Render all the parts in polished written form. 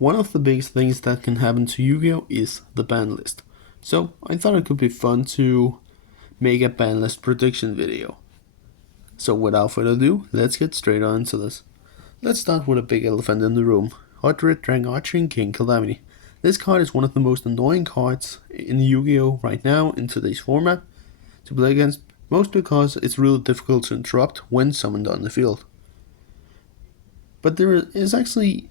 One of the biggest things that can happen to Yu-Gi-Oh! Is the ban list. So I thought it could be fun to make a ban list prediction video. So without further ado, let's get straight on into this. Let's start with a big elephant in the room. Hot Red Dragon Archery King Calamity. This card is one of the most annoying cards in Yu-Gi-Oh! Right now in today's format to play against, mostly because it's really difficult to interrupt when summoned on the field. But there is actually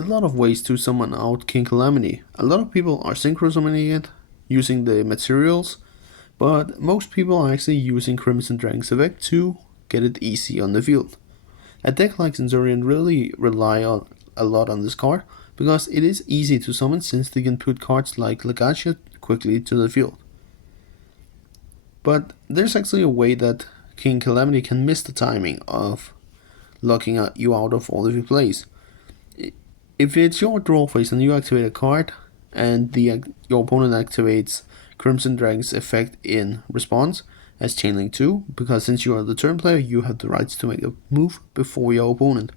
a lot of ways to summon out King Calamity. A lot of people are synchro summoning it using the materials, but most people are actually using Crimson Dragon's effect to get it easy on the field. A deck like Censorian really rely a lot on this card because it is easy to summon since they can put cards like Legacia quickly to the field. But there's actually a way that King Calamity can miss the timing of locking you out of all of your plays. If it's your draw phase and you activate a card and your opponent activates Crimson Dragon's effect in response as Chainlink 2, because since you are the turn player, you have the rights to make a move before your opponent.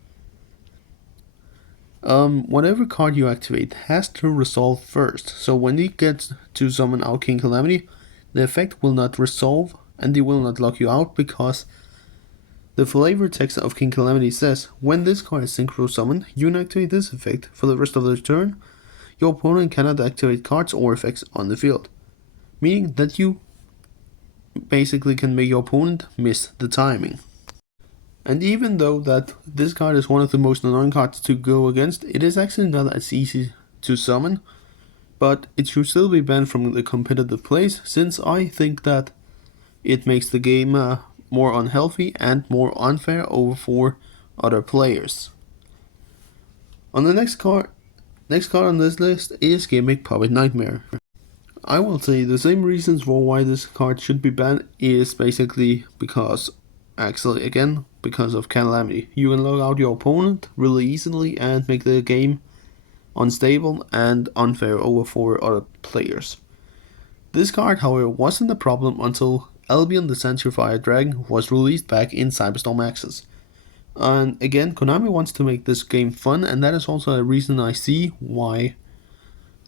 Whatever card you activate has to resolve first, so when he gets to summon out King Calamity, the effect will not resolve and they will not lock you out because the flavor text of King Calamity says, when this card is synchro summoned, you can activate this effect for the rest of the turn. Your opponent cannot activate cards or effects on the field, meaning that you basically can make your opponent miss the timing. And even though that this card is one of the most annoying cards to go against, it is actually not as easy to summon, but it should still be banned from the competitive plays since I think that it makes the game more unhealthy and more unfair over for other players. On the next card on this list is Gimmick Puppet Nightmare. I will say the same reasons for why this card should be banned is basically because of Calamity. You can lock out your opponent really easily and make the game unstable and unfair over for other players. This card, however, wasn't a problem until Albion the Sanctified Dragon was released back in Cyberstorm Access. And again, Konami wants to make this game fun, and that is also a reason I see why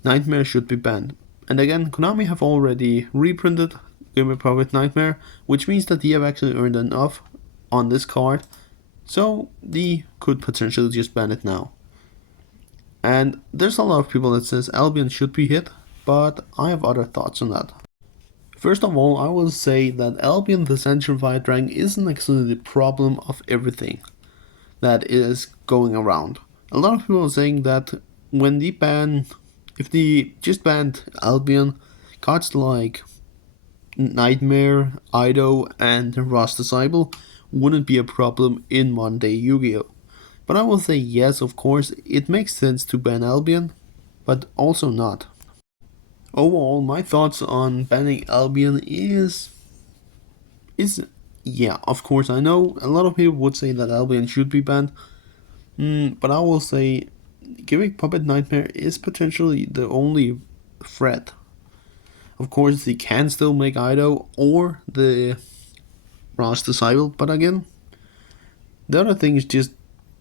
Nightmare should be banned. And again, Konami have already reprinted Gimmick Puppet Nightmare, which means that they have actually earned enough on this card, so they could potentially just ban it now. And there's a lot of people that says Albion should be hit, but I have other thoughts on that. First of all, I will say that Albion the Sanctified Dragon isn't actually the problem of everything that is going around. A lot of people are saying that when they if they just banned Albion, cards like Nightmare, Ido, and Ross Disciple wouldn't be a problem in modern day Yu-Gi-Oh! But I will say yes, of course, it makes sense to ban Albion, but also not. Overall, my thoughts on banning Albion is yeah, of course I know a lot of people would say that Albion should be banned, but I will say Gimmick Puppet Nightmare is potentially the only threat. Of course, they can still make Ido or the Ross Disciple, but again, the other thing just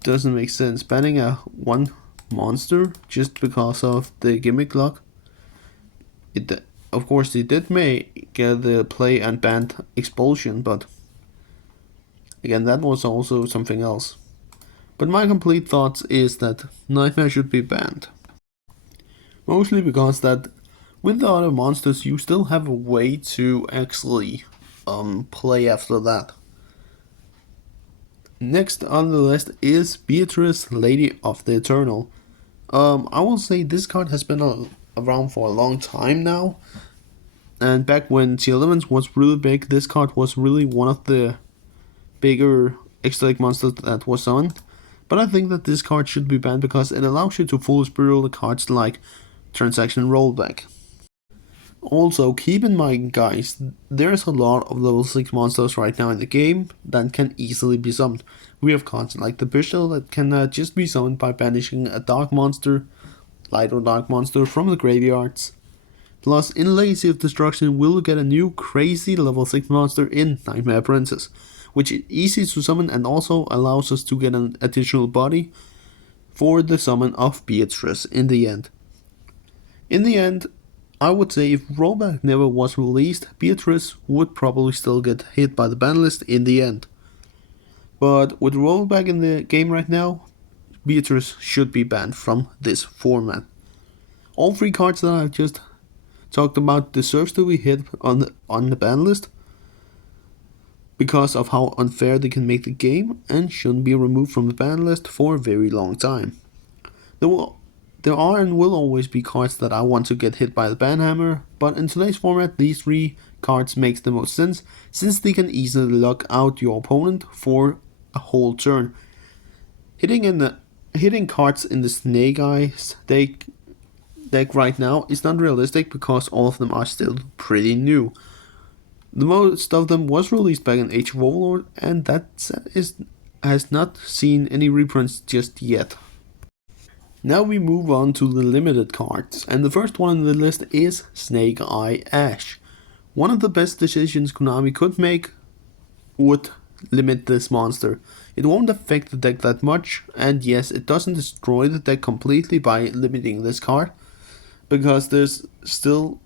doesn't make sense. Banning a one monster just because of the gimmick lock. Of course, they did make the play and banned Expulsion, but again, that was also something else. But my complete thoughts is that Nightmare should be banned. Mostly because that with the other monsters, you still have a way to actually play after that. Next on the list is Beatrice, Lady of the Eternal. I will say this card has been around for a long time now, and back when T11 was really big, this card was really one of the bigger exotic monsters that was summoned. But I think that this card should be banned because it allows you to full spiral the cards like Transaction Rollback. Also, keep in mind guys, there's a lot of level 6 monsters right now in the game that can easily be summoned. We have cards like the Pistol that can just be summoned by banishing a dark monster, light or dark monster from the graveyards. Plus, in Legacy of Destruction, we'll get a new crazy level 6 monster in Nightmare Princess, which is easy to summon and also allows us to get an additional body for the summon of Beatrice in the end. In the end, I would say if rollback never was released, Beatrice would probably still get hit by the ban list in the end. But with rollback in the game right now, Beatrice should be banned from this format. All three cards that I've just talked about deserves to be hit on the ban list because of how unfair they can make the game and shouldn't be removed from the ban list for a very long time. There are and will always be cards that I want to get hit by the ban hammer, but in today's format these three cards makes the most sense since they can easily lock out your opponent for a whole turn. Hitting cards in the Snake Eyes deck right now is not realistic because all of them are still pretty new. The most of them was released back in Age of Overlord, and that set has not seen any reprints just yet. Now we move on to the limited cards, and the first one on the list is Snake Eye Ash. One of the best decisions Konami could make would limit this monster. It won't affect the deck that much, and yes, it doesn't destroy the deck completely by limiting this card, because there's still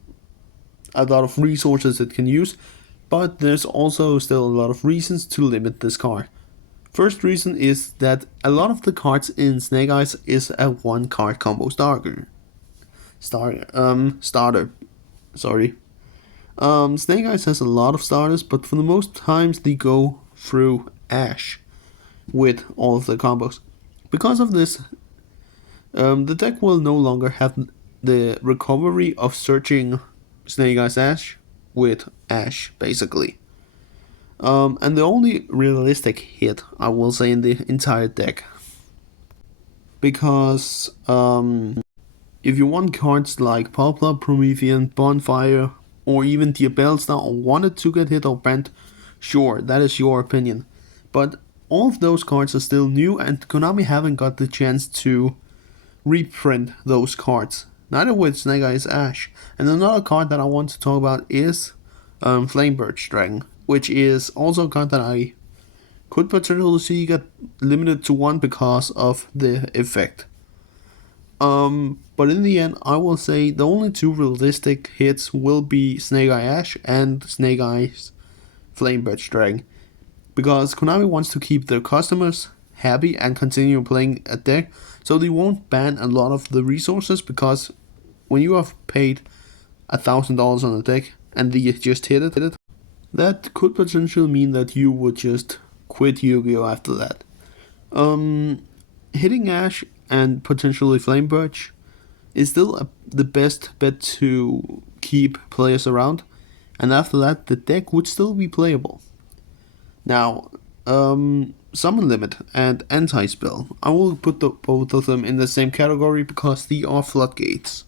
a lot of resources it can use, but there's also still a lot of reasons to limit this card. First reason is that a lot of the cards in Snake Eyes is a one card combo starter. Snake Eyes has a lot of starters, but for the most times they go through Ash with all of the combos. Because of this, the deck will no longer have the recovery of searching Snake Eyes Ash with Ash, basically. And the only realistic hit, I will say, in the entire deck. Because if you want cards like Poplar, Promethean, Bonfire, or even Diabellstar wanted to get hit or banned, sure, that is your opinion. But all of those cards are still new, and Konami haven't got the chance to reprint those cards. Neither with Snake Eyes Ash. And another card that I want to talk about is Flamebirch Dragon, which is also a card that I could potentially see get limited to one because of the effect. But in the end, I will say the only two realistic hits will be Snake Eye Ash and Snake Eyes Flamebirch Dragon, because Konami wants to keep their customers happy and continue playing a deck, so they won't ban a lot of the resources, because when you have paid $1,000 on a deck and they just hit it, that could potentially mean that you would just quit Yu-Gi-Oh! After that. Hitting Ash and potentially Flamebirch is still the best bet to keep players around, and after that the deck would still be playable. Now, Summon Limit and Anti-Spell, I will put both of them in the same category because they are floodgates.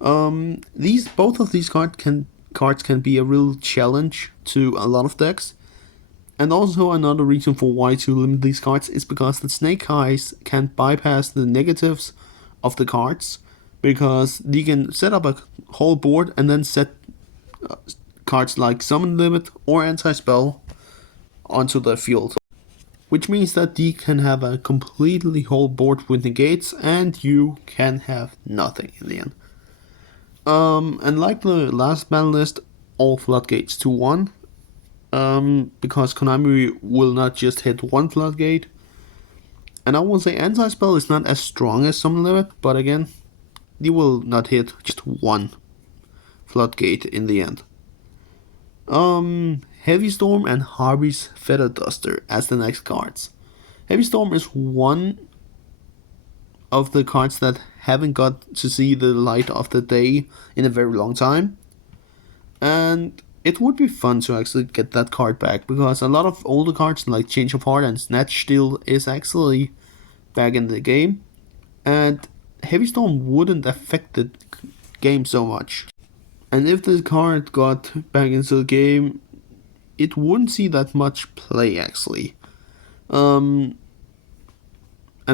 Both of these cards can be a real challenge to a lot of decks. And also another reason for why to limit these cards is because the Snake Eyes can bypass the negatives of the cards, because they can set up a whole board and then set cards like Summon Limit or Anti-Spell onto the field. Which means that they can have a completely whole board with negates and you can have nothing in the end. And like the last ban list, all floodgates to 1. Because Konami will not just hit one floodgate. And I will say Anti-Spell is not as strong as Summon Limit, but again, they will not hit just one floodgate in the end. Heavy Storm and Harvey's Feather Duster as the next cards. Heavy Storm is one of the cards that haven't got to see the light of the day in a very long time, and it would be fun to actually get that card back, because a lot of older cards like Change of Heart and Snatch Steel is actually back in the game, and Heavy Storm wouldn't affect the game so much. And if the card got back into the game, it wouldn't see that much play actually. And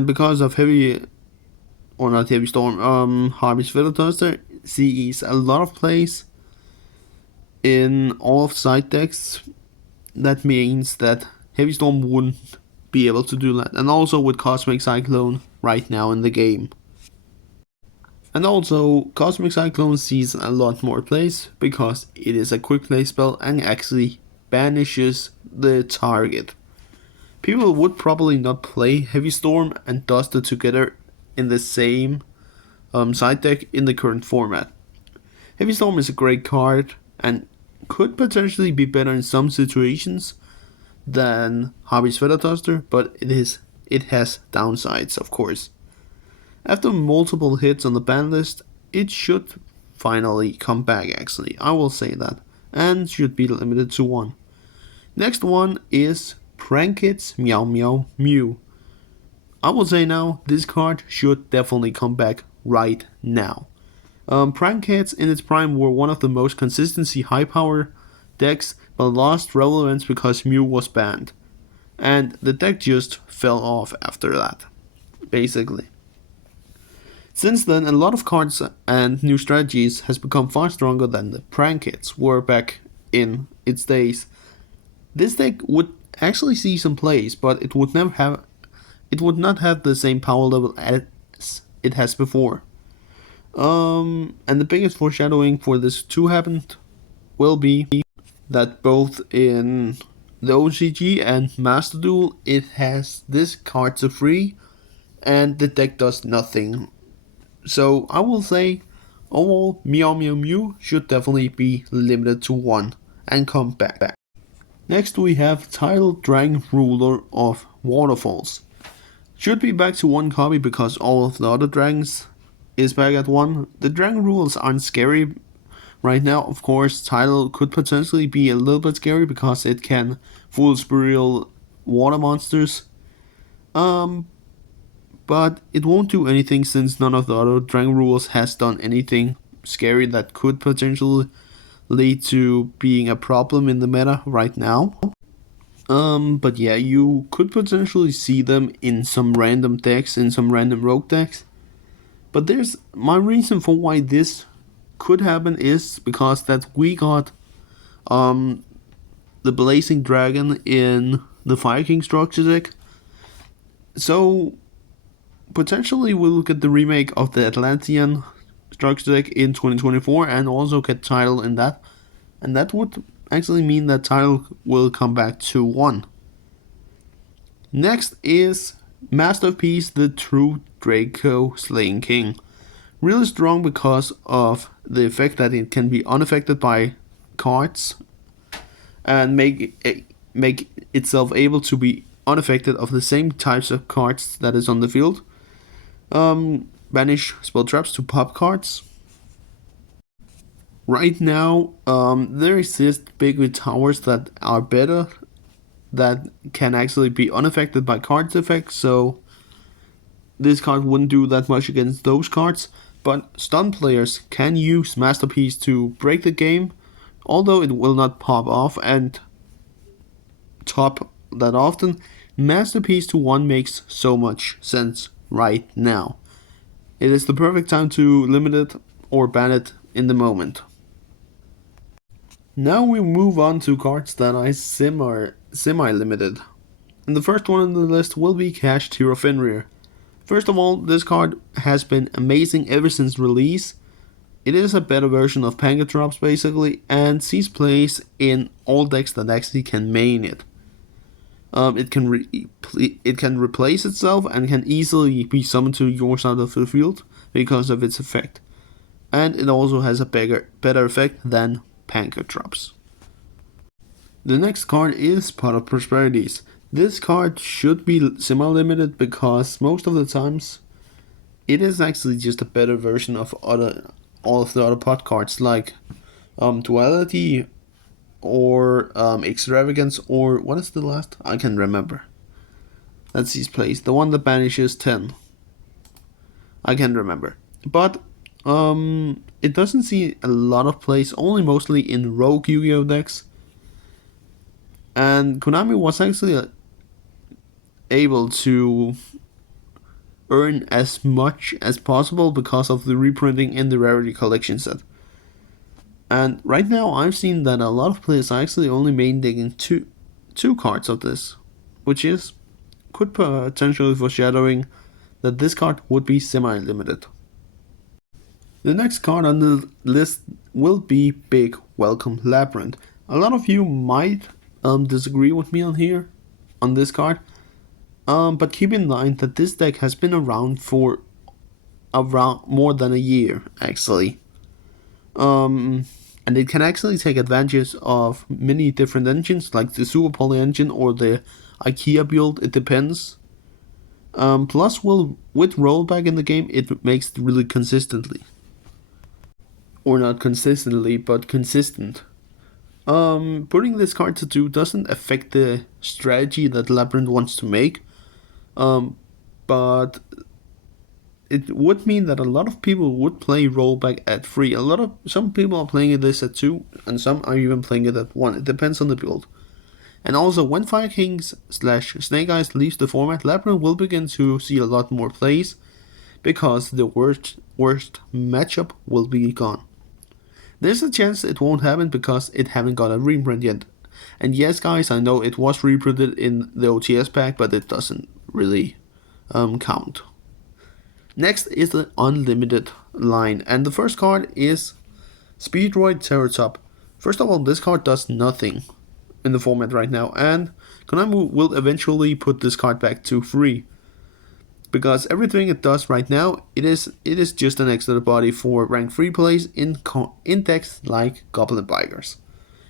because of Heavy Storm, Harvey's Feather Duster sees a lot of plays in all of side decks. That means that Heavy Storm wouldn't be able to do that. And also with Cosmic Cyclone right now in the game. And also, Cosmic Cyclone sees a lot more plays because it is a quick play spell and actually banishes the target. People would probably not play Heavy Storm and Duster together in the same side deck in the current format. Heavy Storm is a great card and could potentially be better in some situations than Harvey's Feather Duster, but it has downsides, of course. After multiple hits on the ban list, it should finally come back, actually. I will say that. And should be limited to 1. Next one is Prank Kids Meow Meow Mew. I will say now, this card should definitely come back right now. Prank Kids in its prime were one of the most consistency high power decks, but lost relevance because Mew was banned. And the deck just fell off after that, basically. Since then, a lot of cards and new strategies has become far stronger than the Prank Kids were back in its days. This deck would actually see some plays, but it would not have the same power level as it has before. And the biggest foreshadowing for this to happen will be that both in the OCG and Master Duel, it has this card to free, and the deck does nothing. So I will say, overall, Meow Meow Mew should definitely be limited to 1 and come back. Next we have Tidal Dragon Ruler of Waterfalls. Should be back to 1 copy because all of the other dragons is back at 1. The dragon rules aren't scary right now. Of course, Tidal could potentially be a little bit scary because it can full spiritual water monsters. But it won't do anything since none of the other dragon rules has done anything scary that could potentially lead to being a problem in the meta right now. But yeah, you could potentially see them in some random decks, in some random rogue decks. But there's my reason for why this could happen is because that we got the Blazing Dragon in the Fire King structure deck. So potentially we'll get the remake of the Atlantean structure deck in 2024 and also get Tidal in that. And that would actually mean that Tidal will come back to 1. Next is Masterpiece, the True Draco Slaying King. Really strong because of the effect that it can be unaffected by cards and make itself able to be unaffected of the same types of cards that is on the field. Banish spell traps to pop cards. Right now, there exist big towers that are better, that can actually be unaffected by cards effects, so this card wouldn't do that much against those cards. But stun players can use Masterpiece to break the game, although it will not pop off and top that often. Masterpiece to 1 makes so much sense right now. It is the perfect time to limit it or ban it in the moment. Now we move on to cards that are semi-limited. And the first one on the list will be Cached Hero Fenrir. First of all, this card has been amazing ever since release. It is a better version of Pancatrops basically, and sees plays in all decks that actually can main it. It can replace itself and can easily be summoned to your side of the field because of its effect. And it also has a better effect than Pancatrops. The next card is Pot of Prosperities. This card should be semi-limited because most of the times it is actually just a better version of all of the other pot cards like Duality or Extravagance, or what is the last? I can't remember. That's his place. The one that banishes 10. I can't remember. But it doesn't see a lot of plays, only mostly in rogue Yu-Gi-Oh decks. And Konami was actually able to earn as much as possible because of the reprinting in the Rarity Collection set. And right now I've seen that a lot of players are actually only main digging two cards of this, which is could potentially foreshadowing that this card would be semi-limited. The next card on the list will be Big Welcome Labyrinth. A lot of you might disagree with me on this card, but keep in mind that this deck has been around for around more than a year actually. And it can actually take advantage of many different engines like the Super Poly engine or the IKEA build, it depends. Plus, with rollback in the game, it makes it really consistently. Or not consistently, but consistent. Putting this card to 2 doesn't affect the strategy that Labyrinth wants to make, but it would mean that a lot of people would play rollback at 3. Some people are playing this at 2, and some are even playing it at 1. It depends on the build. And also, when Fire Kings / Snake Eyes leaves the format, Labyrinth will begin to see a lot more plays, because the worst matchup will be gone. There's a chance it won't happen because it haven't got a reprint yet. And yes, guys, I know it was reprinted in the OTS pack, but it doesn't really count. Next is the Unlimited line, and the first card is Speedroid Terratop. First of all, this card does nothing in the format right now, and Konami will eventually put this card back to 3. Because everything it does right now, it is just an extra body for rank 3 plays in decks like Goblin Bikers.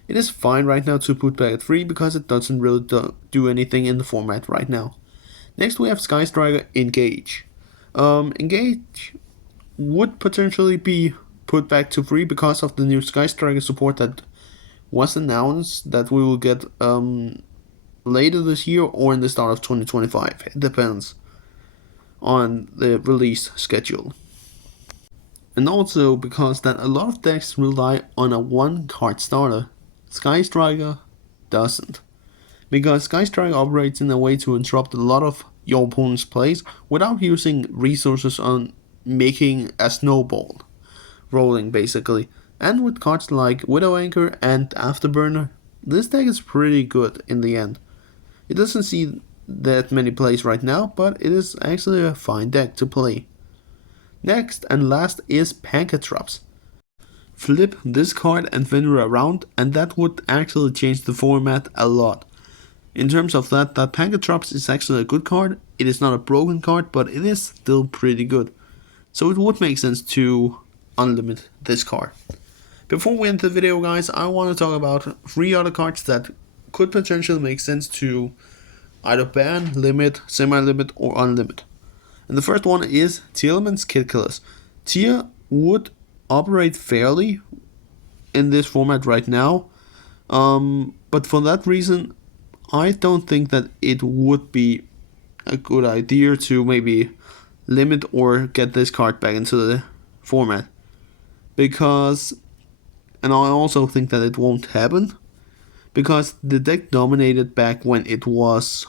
It is fine right now to put back at 3 because it doesn't really do anything in the format right now. Next we have Sky Striker Engage. Engage would potentially be put back to 3 because of the new Sky Striker support that was announced that we will get later this year or in the start of 2025. It depends on the release schedule. And also because that a lot of decks rely on a 1-card starter, Sky Striker doesn't. Because Sky Striker operates in a way to interrupt a lot of your opponent's plays without using resources on making a snowball rolling basically. And with cards like Widow Anchor and Afterburner, this deck is pretty good in the end. It doesn't see that many plays right now, but it is actually a fine deck to play. Next and last is Pancatrops. Flip this card and Vendor around, and that would actually change the format a lot. In terms of that Pancatrops is actually a good card. It is not a broken card, but it is still pretty good. So it would make sense to unlimit this card. Before we end the video, guys, I want to talk about 3 other cards that could potentially make sense to either ban, limit, semi-limit, or unlimit. And the first one is Tearlaman's Kid Killers. Tier would operate fairly in this format right now, but for that reason, I don't think that it would be a good idea to maybe limit or get this card back into the format. Because, and I also think that it won't happen, because the deck dominated back when it was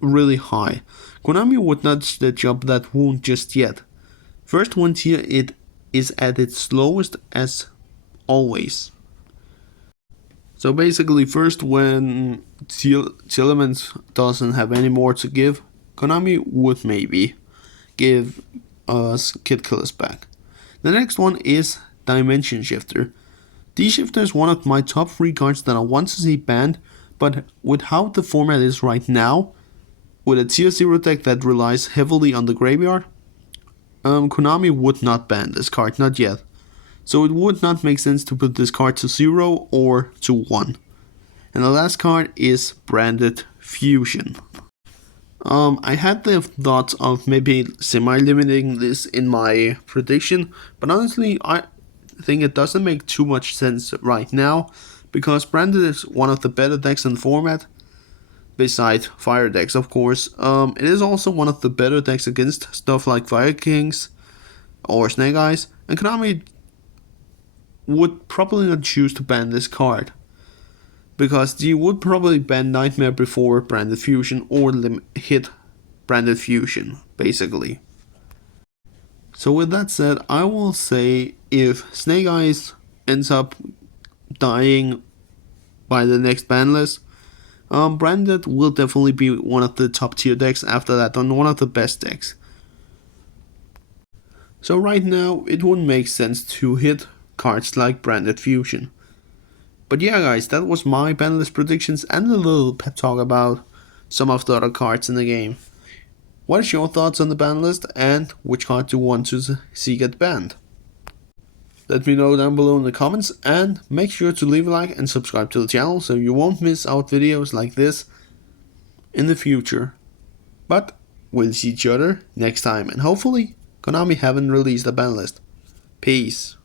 really high. Konami would not stitch up that wound just yet. First one tier, it is at its slowest as always. So basically, first when Tearlamans doesn't have any more to give, Konami would maybe give us Kid Killers back. The next one is Dimension Shifter. D-Shifter is one of my top 3 cards that I want to see banned, but with how the format is right now, with a tier 0 deck that relies heavily on the graveyard, Konami would not ban this card, not yet. So it would not make sense to put this card to 0 or to 1. And the last card is Branded Fusion. I had the thoughts of maybe semi-limiting this in my prediction, but honestly I think it doesn't make too much sense right now, because Branded is one of the better decks in the format, besides Fire decks of course. It is also one of the better decks against stuff like Fire Kings or Snake Eyes, and Konami would probably not choose to ban this card, because they would probably ban Nightmare before Branded Fusion or hit Branded Fusion, basically. So with that said, I will say if Snake Eyes ends up dying by the next ban list, Branded will definitely be one of the top tier decks after that, and one of the best decks. So right now, it wouldn't make sense to hit cards like Branded Fusion. But yeah guys, that was my Banlist predictions and a little pep talk about some of the other cards in the game. What is your thoughts on the ban list, and which card do you want to see get banned? Let me know down below in the comments, and make sure to leave a like and subscribe to the channel so you won't miss out videos like this in the future. But we'll see each other next time, and hopefully Konami haven't released a ban list. Peace.